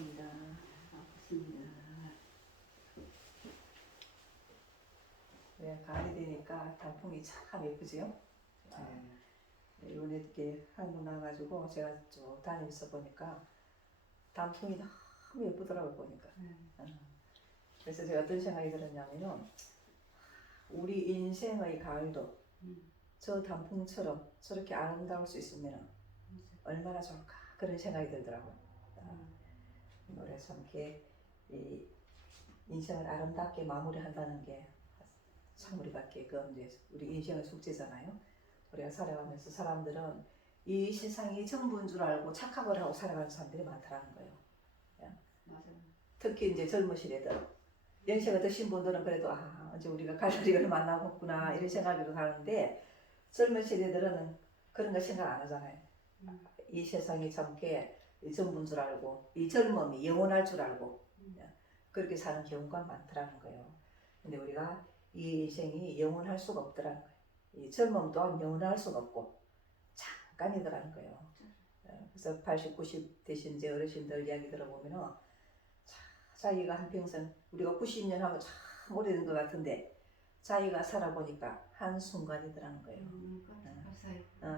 반갑습니다. 반갑습니다. 네, 가을이 되니까 단풍이 참 예쁘지요? 이번에 이렇게 한국 나가가지고 제가 쭉 다니면서 보니까 단풍이 너무 예쁘더라고요, 보니까. 그래서 제가 어떤 생각이 들었냐면은 우리 인생의 가을도 저 단풍처럼 저렇게 아름다울 수 있으면 얼마나 좋을까 그런 생각이 들더라고요. 그래서 이렇게 이 인생을 아름답게 마무리한다는 게 참 우리가 이제 우리 인생의 숙제잖아요. 우리가 살아가면서 사람들은 이 세상이 전부인 줄 알고 착각을 하고 살아가는 사람들이 많다는 거예요. 맞아요. 특히 이제 젊으신 애들, 연세가 드신 분들은 그래도 이제 우리가 갈 날이 만나봤구나 이런 생각으로 가는데 젊으신 애들은 그런 거 생각 안 하잖아요. 이 세상이 참게 전부인 줄 알고 이 젊음이 영원할 줄 알고 그렇게 사는 경우가 많더라는 거예요. 근데 우리가 이 인생이 영원할 수가 없더라는 거예요. 이 젊음 또한 영원할 수가 없고 잠깐이더라는 거예요. 그래서 80, 90 되신 이제 어르신들 이야기 들어보면은 자기가 한평생 우리가 90년 하면 참 오래된 것 같은데 자기가 살아보니까 한순간이더라는 거예요.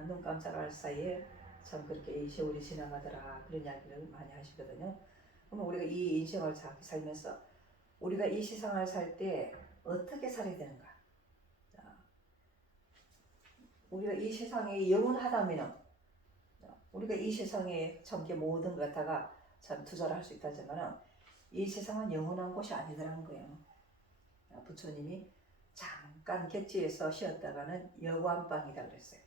눈 깜짝할 사이에 참 그렇게 이 세월이 지나가더라 그런 이야기를 많이 하시거든요. 그러면 우리가 이 인생을 살면서 우리가 이 세상을 살 때 어떻게 살아야 되는가? 우리가 이 세상에 영원하다면은 우리가 이 세상에 참 모든 것 갖다가 참 투자를 할 수 있다지만은 이 세상은 영원한 곳이 아니더라는 거예요. 부처님이 잠깐 객지에서 쉬었다가는 여관방이다 그랬어요.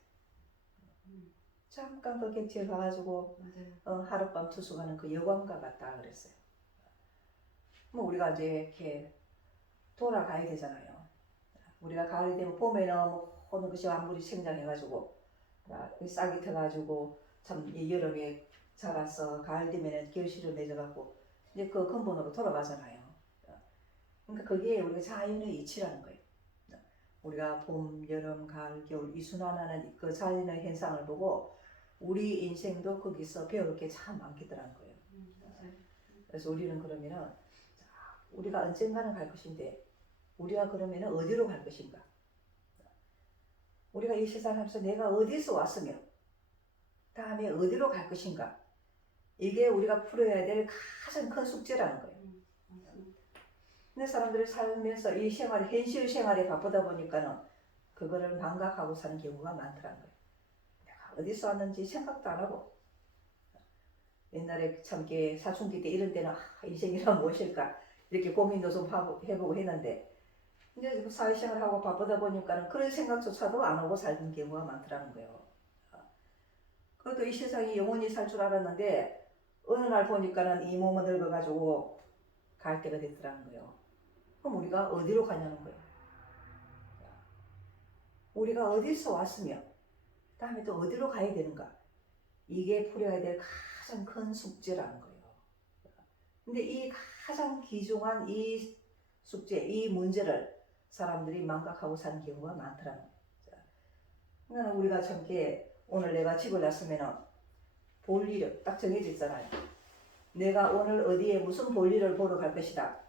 잠깐 그 객지에 가가지고 하룻밤 투숙하는 그 여관과 같다 그랬어요. 뭐 우리가 이제 이렇게 돌아가야 되잖아요. 우리가 가을이 되면 봄에는 어느 것이 완물이 생장해가지고 싹이 트가지고 참 여름에 자라서 가을 되면은 결실을 맺어갖고 이제 그 근본으로 돌아가잖아요. 그러니까 그게 우리가 자연의 이치라는 거예요. 우리가 봄, 여름, 가을, 겨울 이 순환하는 그 자연의 현상을 보고 우리 인생도 거기서 배울 게 참 많겠더라는 거예요. 그래서 우리는 그러면은 우리가 언젠가는 갈 것인데 우리가 그러면은 어디로 갈 것인가? 우리가 이 세상을 하면서 내가 어디서 왔으며 다음에 어디로 갈 것인가? 이게 우리가 풀어야 될 가장 큰 숙제라는 거예요. 근데 사람들이 살면서 이 생활, 현실 생활에 바쁘다 보니까는 그거를 망각하고 사는 경우가 많더라는 거예요. 내가 어디서 왔는지 생각도 안 하고 옛날에 참 사춘기 때 이런 때는 인생이란 무엇일까 이렇게 고민도 좀 해보고 했는데 이제 사회생활 하고 바쁘다 보니까는 그런 생각조차도 안 하고 살는 경우가 많더라는 거예요. 그것도 이 세상이 영원히 살 줄 알았는데 어느 날 보니까는 이 몸은 늙어가지고 갈 때가 됐더라는 거예요. 그럼 우리가 어디로 가냐는 거예요. 우리가 어디서 왔으며 다음에 또 어디로 가야 되는가? 이게 풀어야 될 가장 큰 숙제라는 거예요. 근데 이 가장 귀중한 이 숙제, 이 문제를 사람들이 망각하고 사는 경우가 많더라는 거예요. 그러니까 우리가 참 오늘 내가 집을 났으면은 볼 일이 딱 정해져 있잖아요. 내가 오늘 어디에 무슨 볼일을 보러 갈 것이다.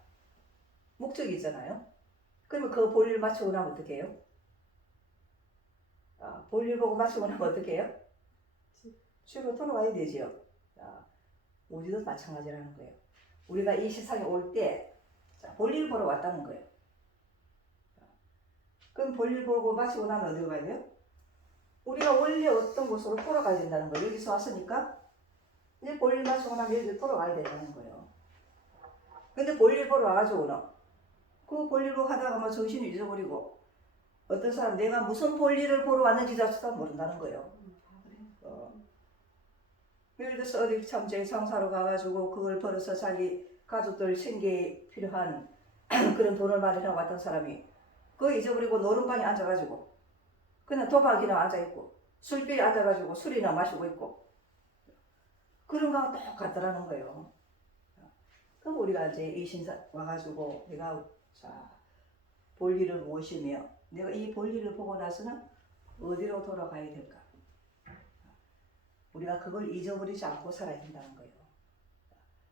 목적이 있잖아요. 그러면 그 볼일 마치고 나면 어떻게 해요? 볼일 보고 마치고 나면 어떻게 해요? 집으로 돌아와야 되지요. 우리도 마찬가지라는 거예요. 우리가 이 세상에 올 때 볼일 보러 왔다는 거예요. 그럼 볼일 보고 마치고 나면 어디로 가야 돼요? 우리가 원래 어떤 곳으로 돌아가야 된다는 거예요. 여기서 왔으니까 이제 볼일 마치고 나면 여기로 돌아가야 된다는 거예요. 근데 볼일 보러 와가지고는 그 볼일로 하다가 막 정신을 잊어버리고 어떤 사람 내가 무슨 볼일을 보러 왔는지조차도 모른다는 거예요. 예를 들어서 어디 참 장사로 가가지고 그걸 벌어서 자기 가족들 생계에 필요한 그런 돈을 마련하고 왔던 사람이 그거 잊어버리고 노름방에 앉아가지고 그냥 도박이나 앉아있고 술집에 앉아가지고 술이나 마시고 있고 그런 거하고 똑같더라는 거예요. 그럼 우리가 이제 이 신사 와가지고 내가 볼 일은 무엇이며 내가 이 볼 일을 보고 나서는 어디로 돌아가야 될까? 우리가 그걸 잊어버리지 않고 살아야 된다는 거예요.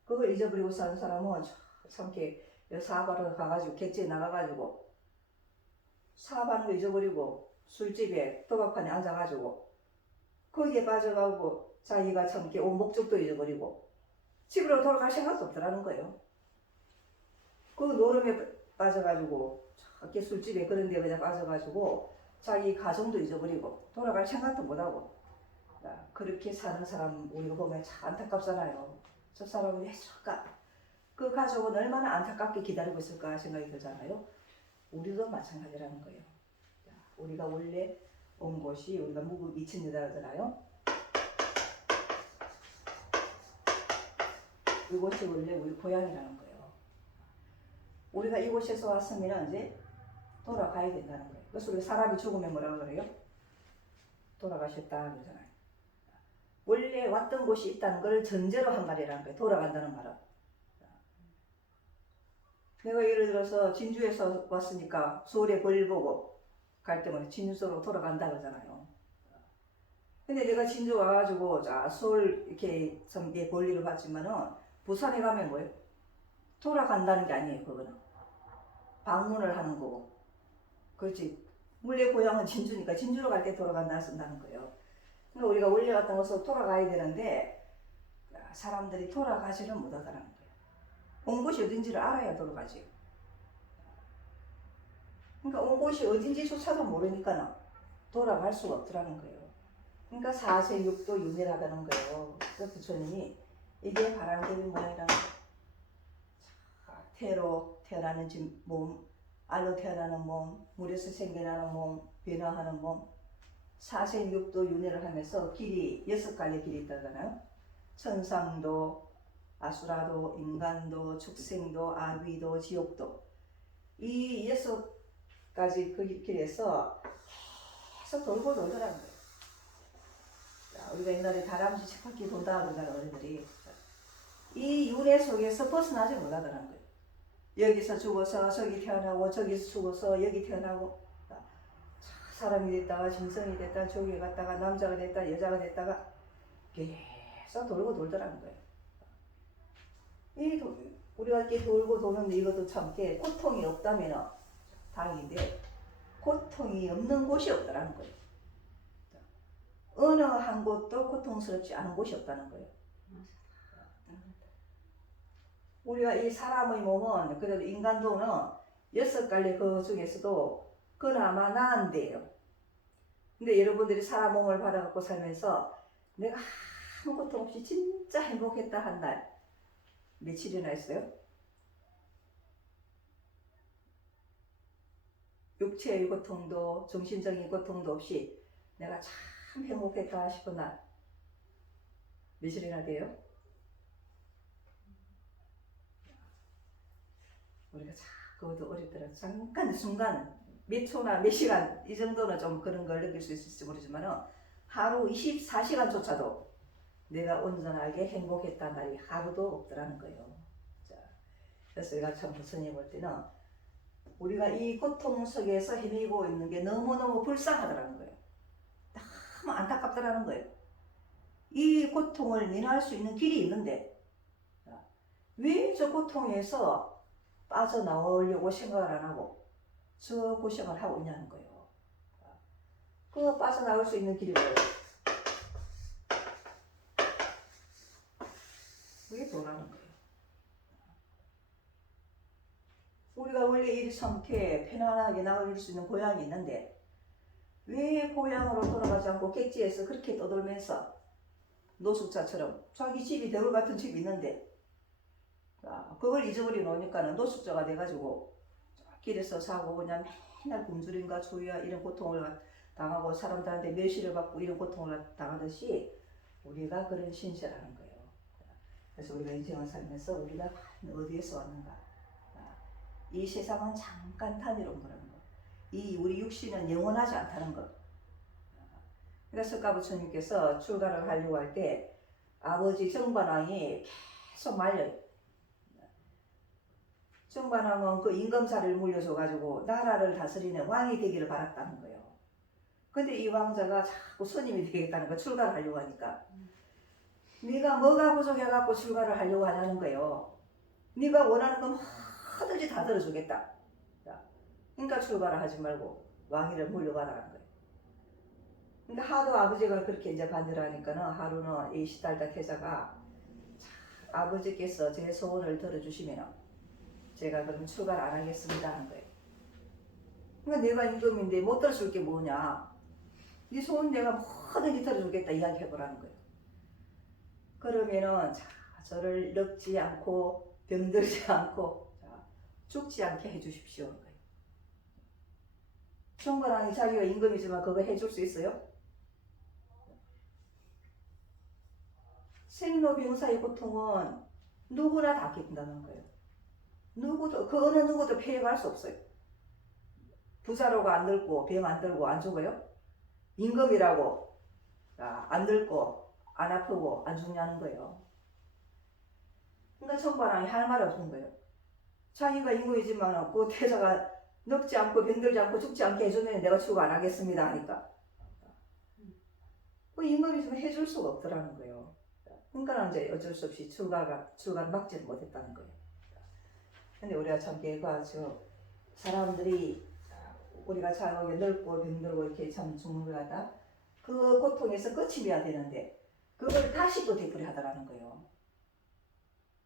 그걸 잊어버리고 사는 사람은 참 이렇게 사업하러 가가지고 객지에 나가가지고 사업하는 거 잊어버리고 술집에 도박판에 앉아가지고 거기에 빠져가고 자기가 참 이렇게 온 목적도 잊어버리고 집으로 돌아갈 생각도 없더라는 거예요. 그 노름에 빠져가지고 이렇게 술집에 그런 데 그냥 빠져가지고 자기 가정도 잊어버리고 돌아갈 생각도 못하고 그렇게 사는 사람 우리가 보면 참 안타깝잖아요. 저 사람은 왜 저럴까? 그 가족은 얼마나 안타깝게 기다리고 있을까 생각이 들잖아요. 우리도 마찬가지라는 거예요. 우리가 원래 온 곳이 우리가 무국 미친 여자잖아요. 이곳이 원래 우리 고향이라는 거예요. 우리가 이곳에서 왔으면 이제 돌아가야 된다는 거예요. 그래서 우리 사람이 죽으면 뭐라고 그래요? 돌아가셨다 그러잖아요. 원래 왔던 곳이 있다는 걸 전제로 한 말이라는 거예요. 돌아간다는 말은. 내가 예를 들어서 진주에서 왔으니까 서울에 볼일 보고 갈 때마다 진주로 돌아간다 그러잖아요. 근데 내가 진주 와가지고 자 서울 이렇게 섬에 볼일을 봤지만은 부산에 가면 뭐예요? 돌아간다는 게 아니에요. 그거는 방문을 하는 거고. 그렇지. 원래 고향은 진주니까 진주로 갈 때 돌아간다 쓴다는 거예요. 그러니까 우리가 원래 왔던 곳으로 돌아가야 되는데 사람들이 돌아가지를 못하더라는 거예요. 온 곳이 어딘지를 알아야 돌아가지. 그러니까 온 곳이 어딘지조차도 모르니까 돌아갈 수가 없더라는 거예요. 그러니까 사세육도 윤회라다는 거예요. 그 부처님이 이게 바람개비 모양이라는 거예요. 태로 태어나는 몸, 알로 태어나는 몸, 물에서 생겨나는 몸, 변화하는 몸, 사세육도 윤회를 하면서 길이 6가지 길이 있다잖아요. 천상도, 아수라도, 인간도, 축생도, 아귀도, 지옥도. 이 6가지 그 길에서 계속 돌고 돌더라는 거예요. 자, 우리가 옛날에 다람쥐 쳇바퀴 돈다 그러잖아요, 어른들이. 이 윤회 속에서 벗어나지 못하더라는 거예요. 여기서 죽어서 저기 태어나고, 저기서 죽어서 여기 태어나고, 사람이 됐다가 짐승이 됐다가 조기에 갔다가 남자가 됐다가 여자가 됐다가 계속 돌고 돌더라는 거예요. 우리가 이렇게 돌고 도는데 이것도 참 고통이 없다면 다행인데 고통이 없는 곳이 없다는 거예요. 어느 한 곳도 고통스럽지 않은 곳이 없다는 거예요. 우리가 이 사람의 몸은 그래도 인간도는 6가지 그 중에서도 그나마 나은데요. 근데 여러분들이 사람 몸을 받아갖고 살면서 내가 아무 고통 없이 진짜 행복했다 한 날 며칠이나 있어요? 육체의 고통도 정신적인 고통도 없이 내가 참 행복했다 싶은 날 며칠이나 돼요? 우리가 그것도 어릴 때는 잠깐 순간 몇 초나 몇 시간 이 정도는 좀 그런 걸 느낄 수 있을지 모르지만은 하루 24시간조차도 내가 온전하게 행복했단 날이 하루도 없더라는 거예요. 자, 그래서 우리가 참 부처님 볼 때는 우리가 이 고통 속에서 헤매고 있는 게 너무너무 불쌍하더라는 거예요. 너무 안타깝더라는 거예요. 이 고통을 면할 수 있는 길이 있는데 왜 저 고통에서 빠져나오려고 생각을 안 하고 저 고생을 하고 있냐는 거예요. 그 빠져나올 수 있는 길이 뭐예요? 그게 도라는 거예요. 우리가 원래 일성쾌 편안하게 나올 수 있는 고향이 있는데 왜 고향으로 돌아가지 않고 객지에서 그렇게 떠돌면서 노숙자처럼 자기 집이 대울 같은 집이 있는데 그걸 잊어버려 놓으니까는 노숙자가 돼가지고 길에서 사고 그냥 맨날 굶주림과 초유와 이런 고통을 당하고 사람들한테 멸시를 받고 이런 고통을 당하듯이 우리가 그런 신세라는 거예요. 그래서 우리가 인생을 살면서 우리가 어디에서 왔는가? 이 세상은 잠깐 단위로 거라는 거. 이 우리 육신은 영원하지 않다는 것. 그래서 석가부처님께서 출가를 하려고 할 때 아버지 정반왕이 계속 말려요. 정반왕은 그 임금사를 물려줘가지고 나라를 다스리는 왕이 되기를 바랐다는 거예요. 근데 이 왕자가 자꾸 스님이 되겠다는 거 출가를 하려고 하니까 네가 뭐가 부족해갖고 출가를 하려고 하냐는 거예요. 네가 원하는 건 뭐든지 다 들어주겠다. 그러니까 출가를 하지 말고 왕위를 물려받아라는 거예요. 그러니까 하도 아버지가 그렇게 이제 반대를 하니까는 하루는 이 시달다 태자가 아버지께서 제 소원을 들어주시면 제가 그럼 출가를 안 하겠습니다 하는 거예요. 그러니까 내가 임금인데 못 들어줄 게 뭐냐. 네 소원 내가 뭐든지 들어주겠다 이야기해보라는 거예요. 그러면은 자, 저를 늙지 않고 병들지 않고 자, 죽지 않게 해주십시오 하는 거예요. 총괄왕이 자기가 임금이지만 그거 해줄 수 있어요? 생로병사의 고통은 누구나 다 겪는다는 거예요. 누구도 그 어느 누구도 피해갈 수 없어요. 부자라고 안 늙고 병 안 들고 안 죽어요? 임금이라고 안 늙고 안 아프고 안 죽냐는 거예요. 그러니까 총괄왕이 할 말 없는 거예요. 자기가 임금이지만 그 태자가 늙지 않고 병들지 않고 죽지 않게 해주면 내가 출가 안 하겠습니다 하니까 그 임금이지만 해줄 수가 없더라는 거예요. 그러니까 이제 어쩔 수 없이 출가를 막지를 못했다는 거예요. 근데 우리가 참 개과죠. 사람들이 우리가 참 늙고 병들고 이렇게 참 죽는 걸 갖다 그 고통에서 끝이 나야 되는데 그걸 다시 또 되풀이하더라는 거예요.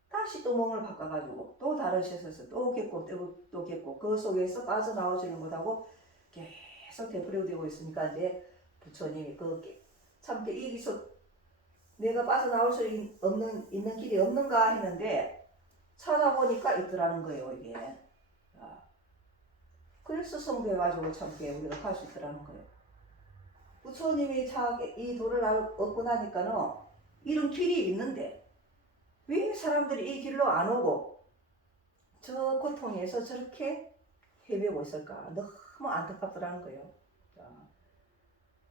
다시 또 몸을 바꿔가지고 또 다른 세상에서 또 겪고 또 겪고 그 속에서 빠져나와지는 것하고 계속 되풀이되고 있으니까 이제 부처님이 참 여기서 내가 빠져나올 수 있는 길이 없는가 했는데 찾아보니까 있더라는 거예요 이게. 그래서 성도해가지고 참 우리가 갈 수 있더라는 거예요. 부처님이 이 도를 얻고 나니까는 이런 길이 있는데 왜 사람들이 이 길로 안 오고 저 고통에서 저렇게 헤매고 있을까? 너무 안타깝더라는 거예요.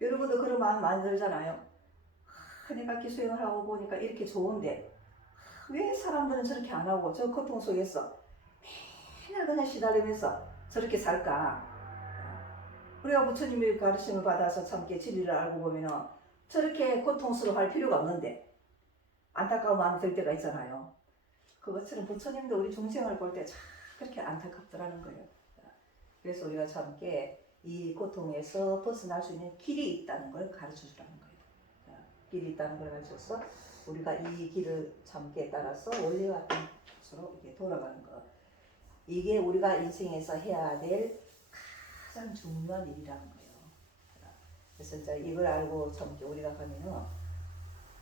여러분도 그런 마음 많이 들잖아요. 내가 기수행을 하고 보니까 이렇게 좋은데 왜 사람들은 저렇게 안 하고 저 고통 속에서 맨날 그냥 시달리면서 저렇게 살까? 우리가 부처님의 가르침을 받아서 참게 진리를 알고 보면은 저렇게 고통스러워할 필요가 없는데 안타까운 마음이 들 때가 있잖아요. 그것처럼 부처님도 우리 중생을 볼 때 참 그렇게 안타깝더라는 거예요. 그래서 우리가 참게 이 고통에서 벗어날 수 있는 길이 있다는 걸 가르쳐 주라는 거예요. 길이 있다는 걸 가르쳐서 우리가 이 길을 참게 따라서 원래와 같은 것으로 이렇게 돌아가는 것. 이게 우리가 인생에서 해야 될 가장 중요한 일이라는 거예요. 그래서 이제 이걸 알고 참게 우리가 가면은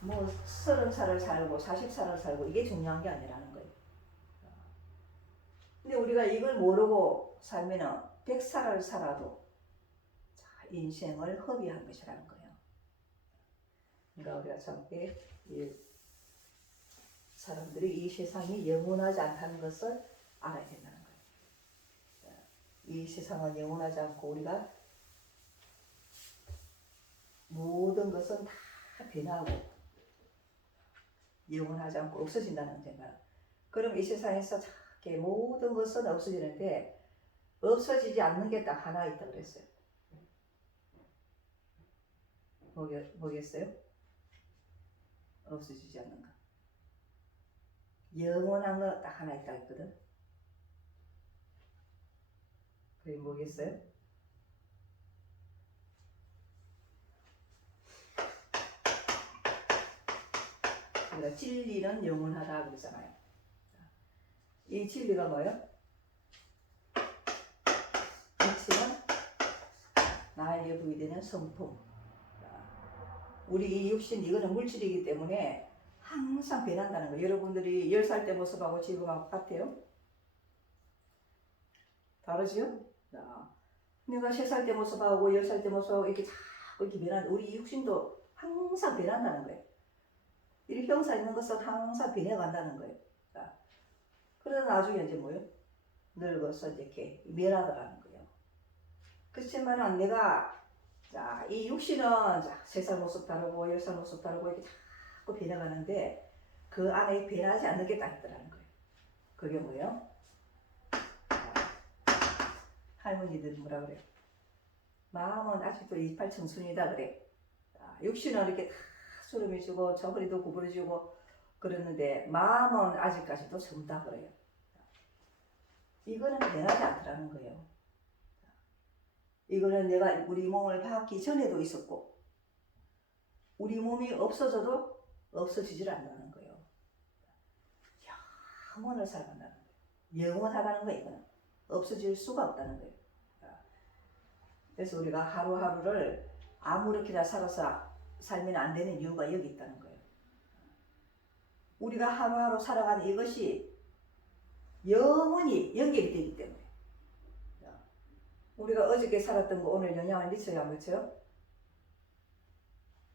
뭐 30살을 살고 40살을 살고 이게 중요한 게 아니라는 거예요. 근데 우리가 이걸 모르고 살면은 100살을 살아도 인생을 허비한 것이라는 거예요. 그러니까 우리가 참게 사람들이 이 세상이 영원하지 않다는 것을 알아야 된다는 거예요. 이 세상은 영원하지 않고 우리가 모든 것은 다 변하고 영원하지 않고 없어진다는 거잖아요. 그럼 이 세상에서 모든 것은 없어지는데 없어지지 않는 게 딱 하나 있다고 그랬어요. 뭐겠어요? 없어지지 않는 거. 영원한 거 딱 하나 있다고 했거든. 그게 뭐겠어요? 우리가 진리는 영원하다 그러잖아요. 이 진리가 뭐예요? 이치는 나에게 부여되는 성품. 우리 이 육신 이거는 물질이기 때문에 항상 변한다는 거예요. 여러분들이 10살 때 모습하고 지금하고 같아요? 다르지요? 내가 3살 때 모습하고 10살 때 모습하고 이렇게 자꾸 이렇게 변한다. 우리 이 육신도 항상 변한다는 거예요. 이 형사 있는 것은 항상 변해간다는 거예요. 그러다 나중에 이제 뭐요? 늙어서 이렇게 멸하더라는 거예요. 그렇지만 내가 이 육신은 3살 모습 다르고 10살 모습 다르고 이렇게 자꾸 변해가는데 그 안에 변하지 않는 게 딱 있더라는 거예요. 그게 뭐예요? 할머니들은 뭐라 그래요? 마음은 아직도 28 청순이다 그래. 육신은 이렇게 다 주름이 지고 저 허리도 구부러지고 그랬는데 마음은 아직까지도 젊다 그래요. 이거는 변하지 않더라는 거예요. 이거는 내가 우리 몸을 받기 전에도 있었고 우리 몸이 없어져도 없어지질 않는다는 거예요. 영원을 살아간다는 거예요. 영원하다는 거예요. 이거는 없어질 수가 없다는 거예요. 그래서 우리가 하루하루를 아무렇게나 살아서 살면 안 되는 이유가 여기 있다는 거예요. 우리가 하루하루 살아가는 이것이 영원히 연결이 되기 때문에 우리가 어저께 살았던 거 오늘 영향을 미쳐요, 안 미쳐요?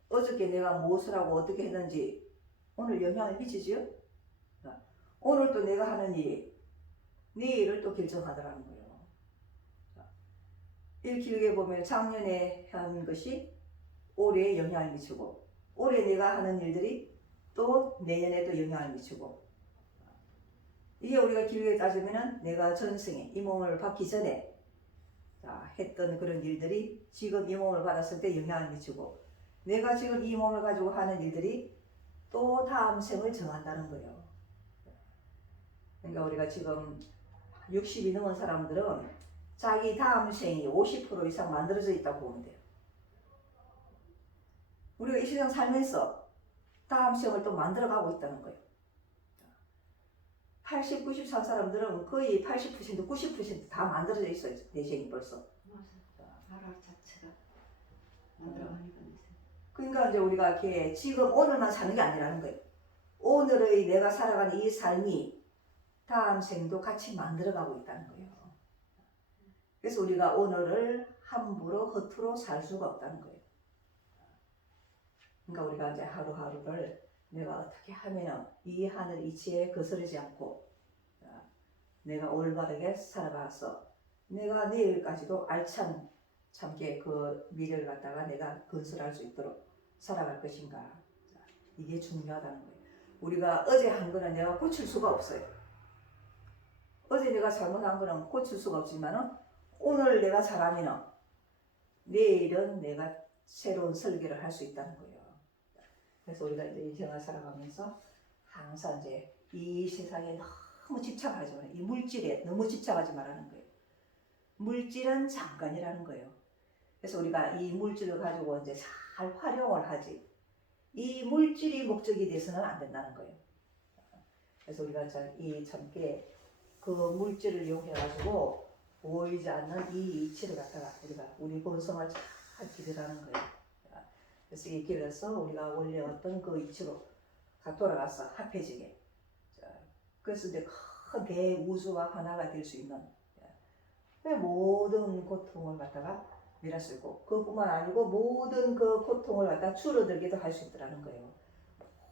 어저께 내가 무엇을 하고 어떻게 했는지 오늘 영향을 미치지요? 오늘 또 내가 하는 일이 내일을 또 결정하더라는 거예요. 일 길게 보면 작년에 한 것이 올해에 영향을 미치고 올해 내가 하는 일들이 또 내년에도 영향을 미치고 이게 우리가 길게 따지면은 내가 전생에 이 몸을 받기 전에 했던 그런 일들이 지금 이 몸을 받았을 때 영향을 미치고 내가 지금 이 몸을 가지고 하는 일들이 또 다음 생을 정한다는 거예요. 그러니까 우리가 지금 60이 넘은 사람들은 자기 다음 생이 50% 이상 만들어져 있다고 보면 돼요. 우리가 이 세상 살면서 다음 생을 또 만들어가고 있다는 거예요. 80, 90 산 사람들은 거의 80%, 90%다 만들어져 있어요. 내 생이 벌써. 맞아. 나라 자체가 만들어가니까. 그러니까 이제 우리가 이렇게 지금 오늘만 사는 게 아니라는 거예요. 오늘의 내가 살아가는 이 삶이 다음 생도 같이 만들어가고 있다는 거예요. 그래서 우리가 오늘을 함부로 허투루 살 수가 없다는 거예요. 그러니까 우리가 이제 하루하루를 내가 어떻게 하면은 이 하늘 이치에 거스르지 않고 내가 올바르게 살아가서 내가 내일까지도 알찬 참게 그 미래를 갖다가 내가 건설할 수 있도록 살아갈 것인가. 이게 중요하다는 거예요. 우리가 어제 한 거는 내가 고칠 수가 없어요. 어제 내가 잘못한 거는 고칠 수가 없지만은 오늘 내가 잘하면은 내일은 내가 새로운 설계를 할 수 있다는 거예요. 그래서 우리가 이제 인생을 살아가면서 항상 이제 이 세상에 너무 집착하지 말아요. 이 물질에 너무 집착하지 말라는 거예요. 물질은 잠깐이라는 거예요. 그래서 우리가 이 물질을 가지고 이제 잘 활용을 하지. 이 물질이 목적이 돼서는 안 된다는 거예요. 그래서 우리가 이 참게 그 물질을 이용해가지고 보이지 않는 이 이치를 갖다가 우리가 우리 본성을 잘 기르라는 거예요. 그래서 이 길에서 우리가 원래 어떤 그 이치로 돌아가서 합해지게. 그래서 이제 큰 대우주와 하나가 될 수 있는 모든 고통을 갖다가 밀을 수 있고 그뿐만 아니고 모든 그 고통을 갖다 줄어들게도 할 수 있더라는 거예요.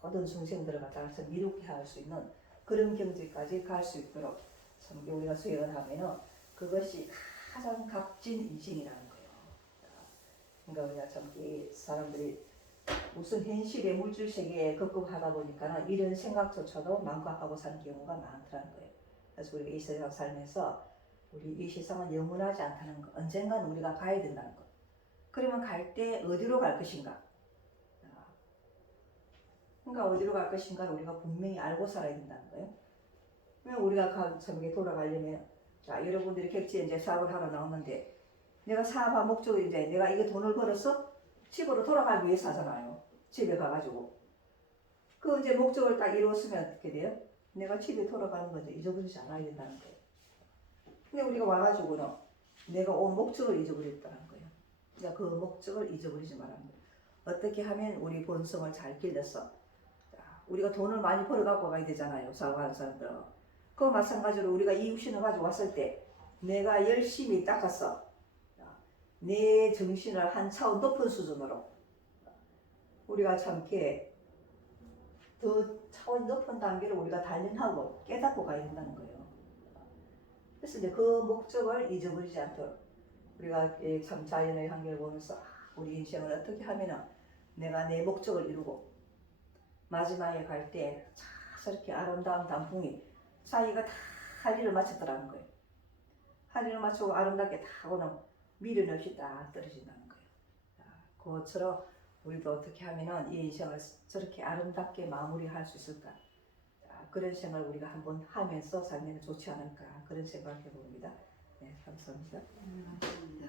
모든 중생들을 갖다가 미롭게 할 수 있는 그런 경지까지 갈 수 있도록 참 우리가 수행을 하면은 그것이 가장 값진 인생이라는 거예요. 그러니까 우리가 참 이 사람들이 무슨 현실의 물질 세계에 급급하다 보니까는 이런 생각조차도 망각하고 사는 경우가 많더라는 거예요. 그래서 우리가 이 세상 살면서 우리 이 세상은 영원하지 않다는 것, 언젠가는 우리가 가야 된다는 것. 그러면 갈 때 어디로 갈 것인가? 그러니까 어디로 갈 것인가 우리가 분명히 알고 살아야 된다는 거예요. 왜 우리가 저기 돌아가려면 자 여러분들이 객지에 이제 사업을 하러 나오는데 내가 사업한 목적이 이제 내가 이게 돈을 벌어서 집으로 돌아가기 위해서 하잖아요. 집에 가가지고 그 이제 목적을 딱 이루었으면 어떻게 돼요? 내가 집에 돌아가는 거 이제 잊어버리지 않아야 된다는 거예요. 근데 우리가 와가지고는 내가 온 목적을 잊어버렸다는 거예요. 그러니까 그 목적을 잊어버리지 말라는 거예요. 어떻게 하면 우리 본성을 잘 길러서 우리가 돈을 많이 벌어갖고 가야 되잖아요. 사업하는 사람들은. 그 마찬가지로 우리가 이육신을 가지고 왔을 때 내가 열심히 닦아서 내 정신을 한 차원 높은 수준으로 우리가 참게 더 차원 높은 단계로 우리가 단련하고 깨닫고 가야 된다는 거예요. 그래서 이제 그 목적을 잊어버리지 않도록 우리가 참 자연의 한계를 보면서 우리 인생을 어떻게 하면 내가 내 목적을 이루고 마지막에 갈 때 저렇게 아름다운 단풍이 자기가 다 할 일을 마쳤더라는 거예요. 할 일을 마치고 아름답게 다 하고는 미련 없이 딱 떨어진다는 거예요. 그것처럼 우리도 어떻게 하면은 이 인생을 저렇게 아름답게 마무리할 수 있을까? 그런 생각을 우리가 한번 하면서 살면 좋지 않을까 그런 생각을 해봅니다. 네, 감사합니다. 감사합니다.